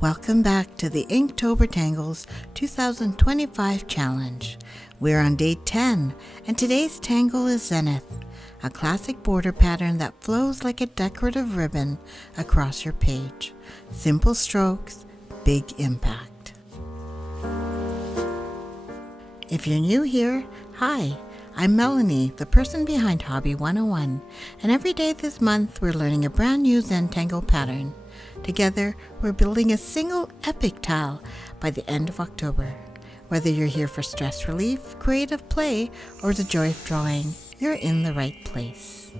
Welcome back to the Inktober Tangles 2025 challenge. We're on day 10 and today's tangle is Zenith, a classic border pattern that flows like a decorative ribbon across your page. Simple strokes, big impact. If you're new here, hi, I'm Melanie, the person behind Hobby 101, and every day this month we're learning a brand new Zentangle pattern. Together, we're building a single epic tile by the end of October. Whether you're here for stress relief, creative play, or the joy of drawing, you're in the right place.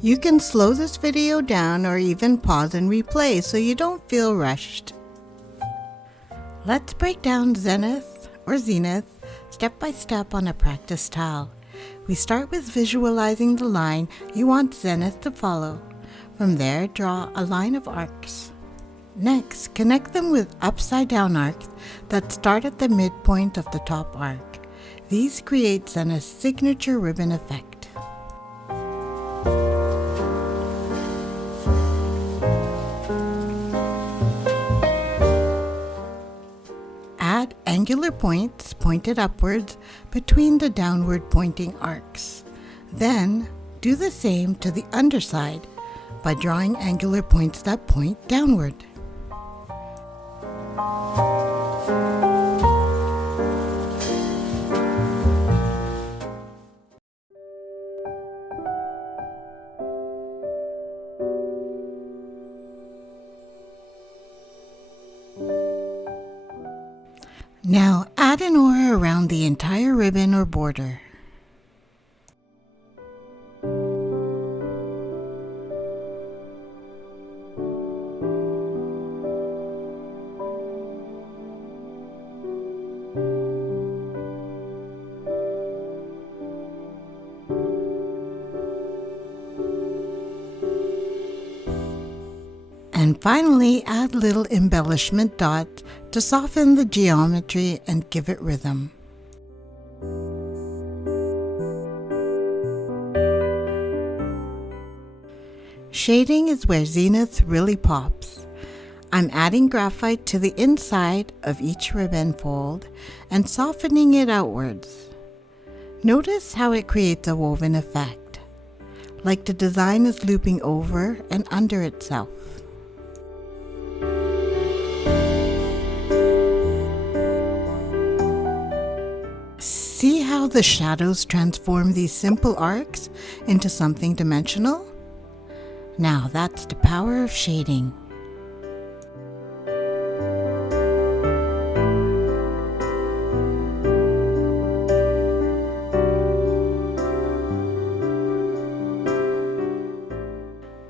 You can slow this video down or even pause and replay so you don't feel rushed. Let's break down Zenith or Zenith step by step on a practice tile. We start with visualizing the line you want Zenith to follow. From there, draw a line of arcs. Next, connect them with upside down arcs that start at the midpoint of the top arc. These create Zenith's signature ribbon effect. Add angular points pointed upwards between the downward pointing arcs. Then, do the same to the underside by drawing angular points that point downward. Now add an aura around the entire ribbon or border. And finally, add little embellishment dots to soften the geometry and give it rhythm. Shading is where Zenith really pops. I'm adding graphite to the inside of each ribbon fold and softening it outwards. Notice how it creates a woven effect, like the design is looping over and under itself. See how the shadows transform these simple arcs into something dimensional? Now that's the power of shading.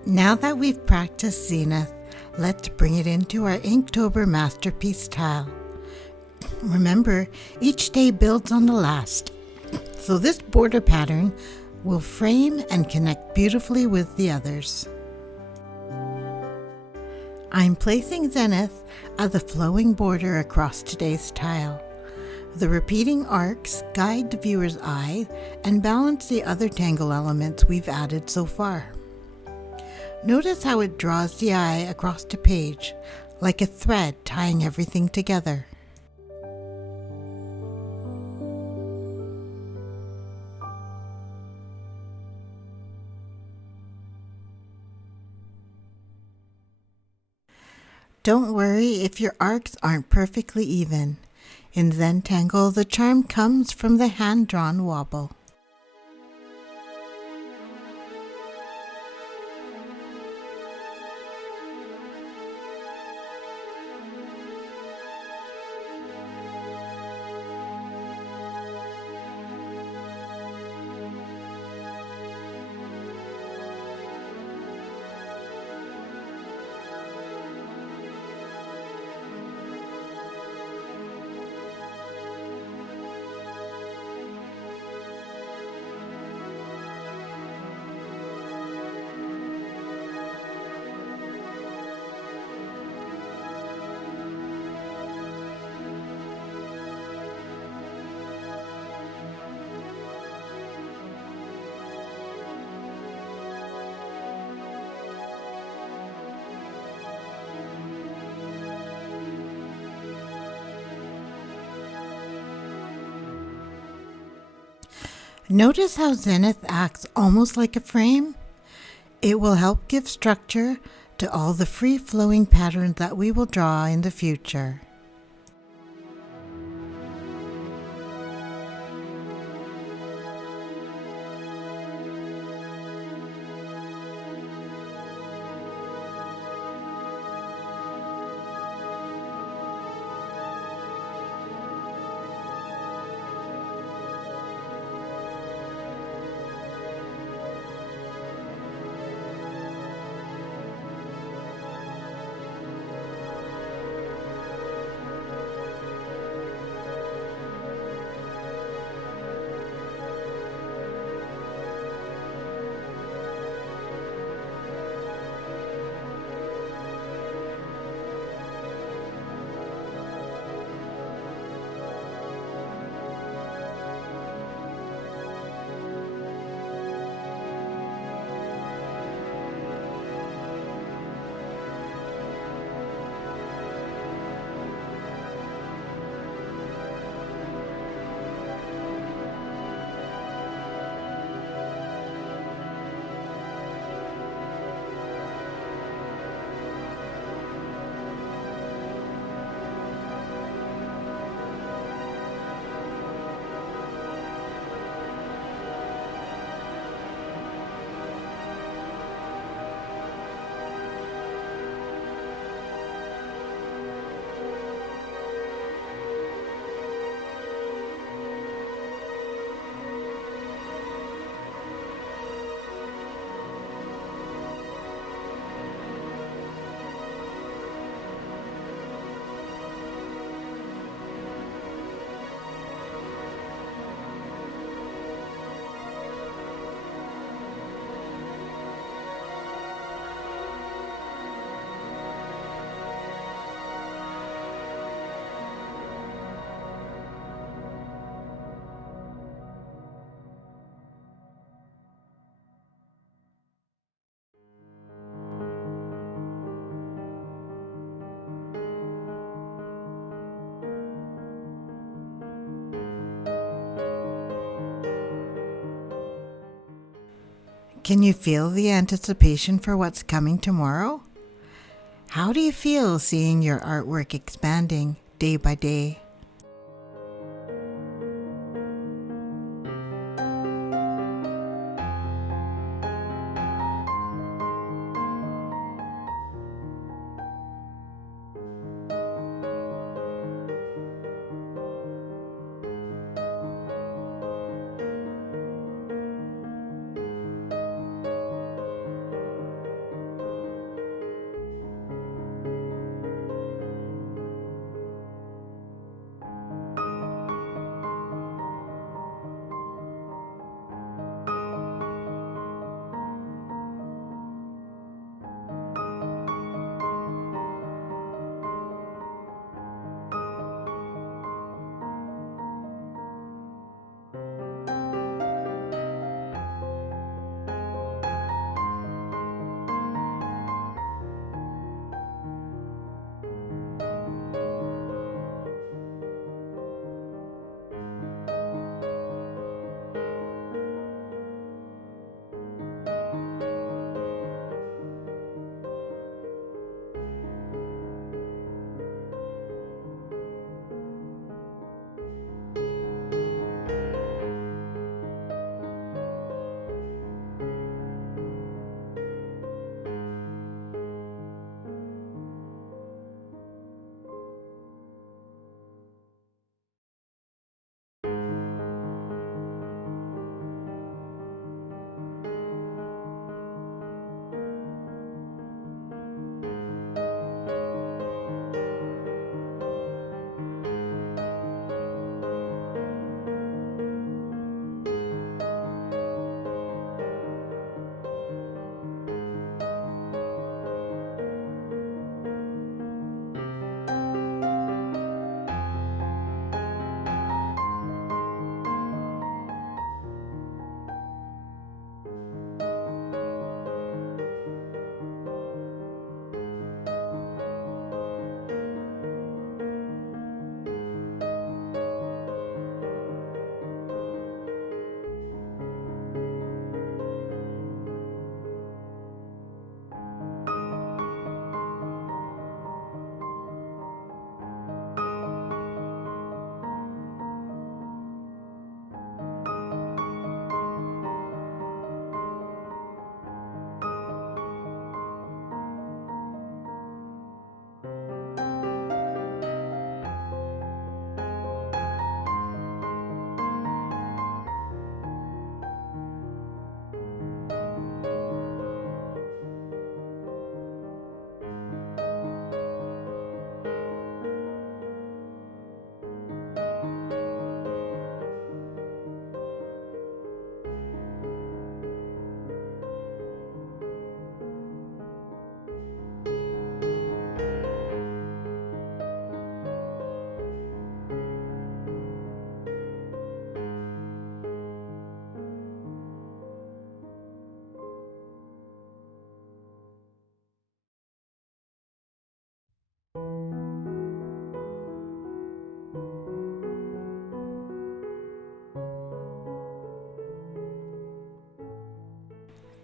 Now that we've practiced Zenith, let's bring it into our Inktober masterpiece tile. Remember, each day builds on the last, so this border pattern will frame and connect beautifully with the others. I'm placing Zenith as a flowing border across today's tile. The repeating arcs guide the viewer's eye and balance the other tangle elements we've added so far. Notice how it draws the eye across the page, like a thread tying everything together. Don't worry if your arcs aren't perfectly even. In Zentangle, the charm comes from the hand-drawn wobble. Notice how Zenith acts almost like a frame? It will help give structure to all the free-flowing patterns that we will draw in the future. Can you feel the anticipation for what's coming tomorrow? How do you feel seeing your artwork expanding day by day?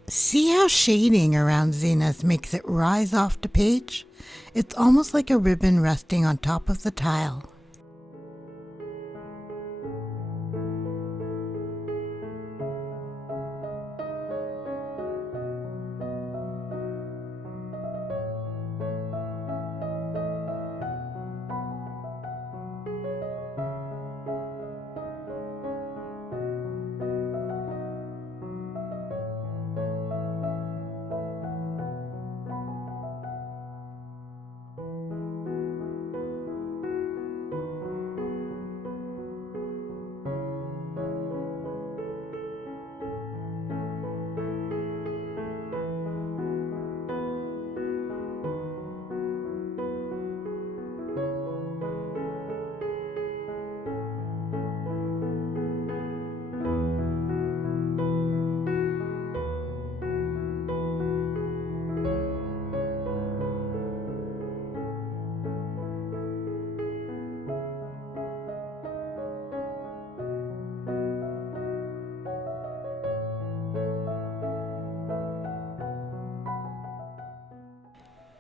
See how shading around Zenith makes it rise off the page? It's almost like a ribbon resting on top of the tile.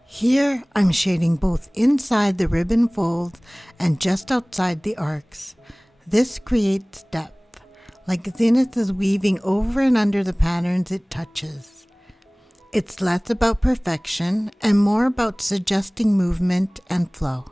Here, I'm shading both inside the ribbon folds and just outside the arcs. This creates depth, like Zenith is weaving over and under the patterns it touches. It's less about perfection and more about suggesting movement and flow.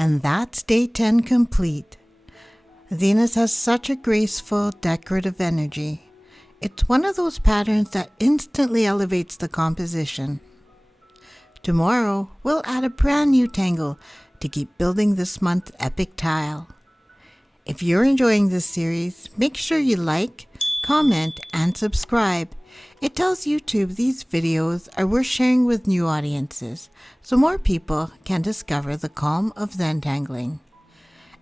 And that's day 10 complete. Zenith has such a graceful, decorative energy. It's one of those patterns that instantly elevates the composition. Tomorrow, we'll add a brand new tangle to keep building this month's epic tile. If you're enjoying this series, make sure you like, comment, and subscribe. It tells YouTube these videos are worth sharing with new audiences, so more people can discover the calm of Zentangling.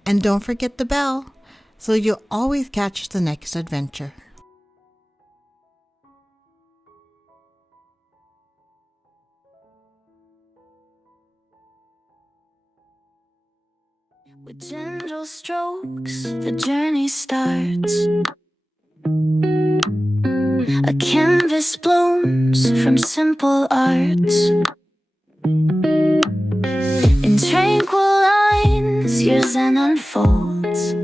And don't forget the bell, so you'll always catch the next adventure. With gentle strokes, the journey starts. A canvas blooms from simple arts. In tranquil lines, your Zen unfolds.